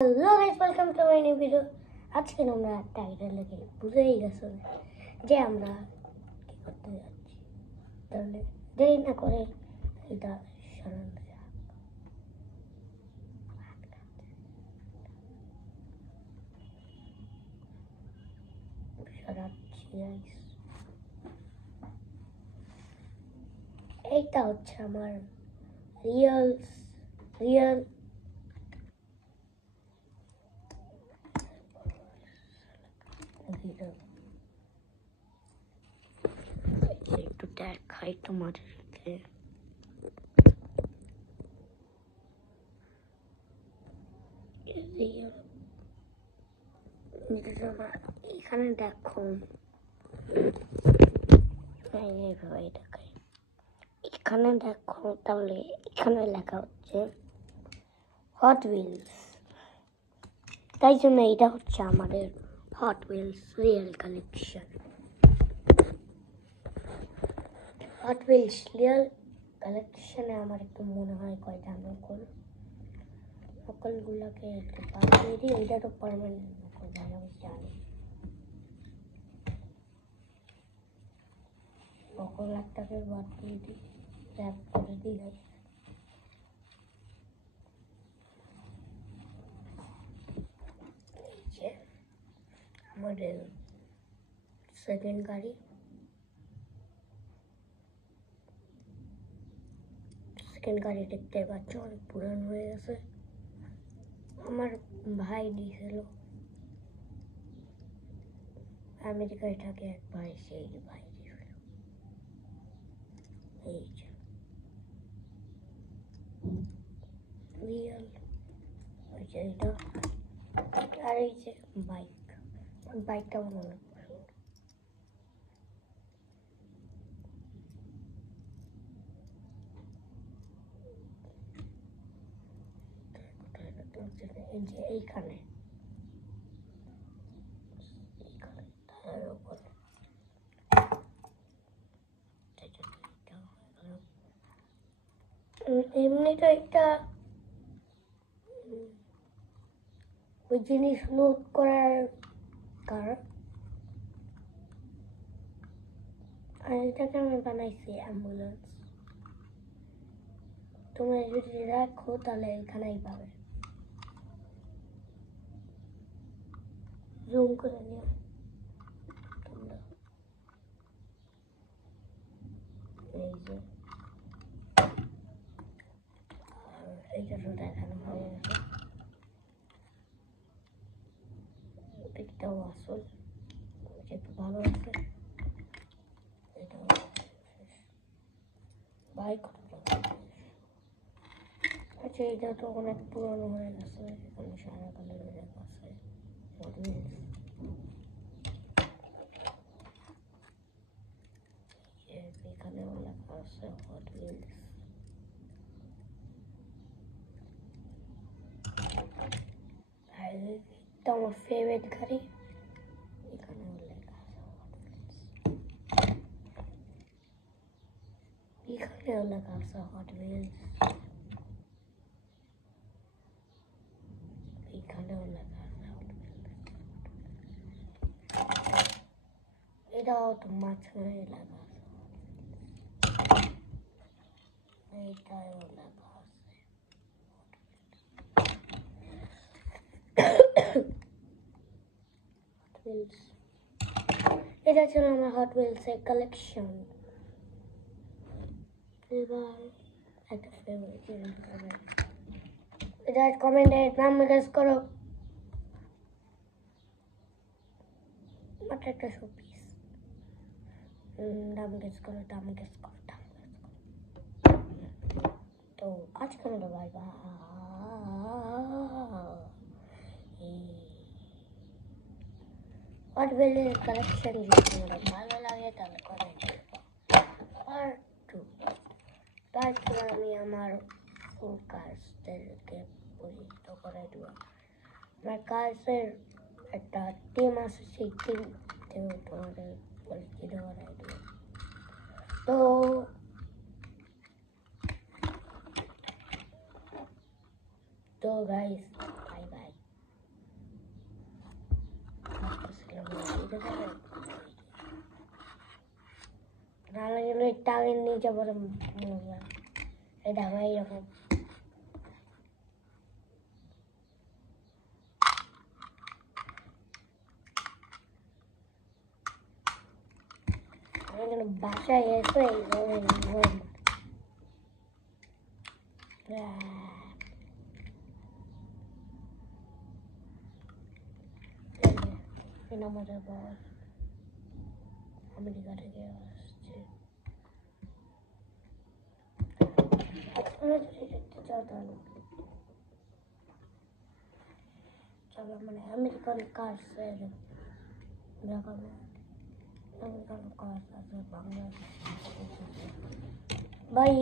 Hello guys, welcome to my new video. আজকে আমরা টাইটেল দেখে বুঝেই গেছো যে আমরা কি করতে যাচ্ছি। তাহলে দেরি না করে এটা সরানো যাক। সরাচ্ছি গাইস। এইটা হচ্ছে আমার রিয়েল ভিডিও। একটু দেখাই তোমাদেরকে। এখানে দেখো, এখানে দেখো, তাহলে এখানে লেখা হচ্ছে হট হুইলস। তাই জন্য এটা হচ্ছে আমাদের Hot Wheels real collection. Hot Wheels real কালেকশনে আমার একটু মনে হয় কয়টা নকলগুলোকে একটু বাদ দিয়ে দিই। এইটা তো পারমানেন্ট নকল, ভাই আমি জানি। নকল একটাকে বাদ দিয়ে দিই, র্যাপ করে দিই। এই যে আমাদের সেকেন্ড গাড়ি, দেখতে পাচ্ছ অনেক পুরান হয়ে গেছে। আমার ভাই দিয়েছিল, আমেরিকায় থাকে এক ভাই, সেই ভাই দিয়েছিল। এই যে রিয়েল, ওই যে এটা, আর এই যে বাইকটা আমার অনেক পছন্দ। এই যে এইখানে এমনি তো একটা ওই জিনিস লোড করার কার, আর এটাকে আমি বানাইছি অ্যাম্বুলেন্স। তোমরা যদি রাখো তাহলে এখানেই পাবে। জুম করে নিও তোমরা। এই যে এইটা তো দেখানো হয়ে গেছে। এটাও আসল, একটু ভালো আছে। এটাও বাইক। আচ্ছা, এটা তো অনেক পুরনো হয়ে গেছে। এখানে সাদা কালারের লেখা আছে হট হুইলস। এখানেও লেখা আছে হট হুইলস। আর এটা আমার ফেভারিট গাড়ি, এখানেও লেখা আছে হট হুইলস। এখানেও লেখা আছে হট হুইলস। এখানেও লেখা আছে হট হুইলস। এটাও তো মাঝখানে লেখা আছে, এইটাও লেখা আছে। এটা ছিল আমার হট হুইলসের কালেকশন। এবার একটা ফেভারিট জিনিস করবে, এটা কমেন্টে নাম গেস করো। মাত্র একটা শোপিস। নাম গেস করো। তো আজকের মতো বাই বাই। হট হুইলের কালেকশন যদি তোমাদের ভালো লাগে তাহলে কমেন্ট পার্ট 2। তারপর আমি আমার ফুল কাজদেরকে পরিচিত করাই দেব। আমার কাজের একটা টিম আছে, সেই টিমতেও তোমাদের পরিচিত করাই দেব। তো গাইস, বাই বাই। নাহলে কিন্তু এই টাঙের নিচে পরে মরবে। এই দেখো এইরকম। আমি কিন্তু বাসায় এসে আমাদের বস আমেরিকা থেকে আসছে। চলো মানে আমেরিকান কাজ দেখাবো। আমেরিকান কাজ আছে বাংলাদেশ। বাই।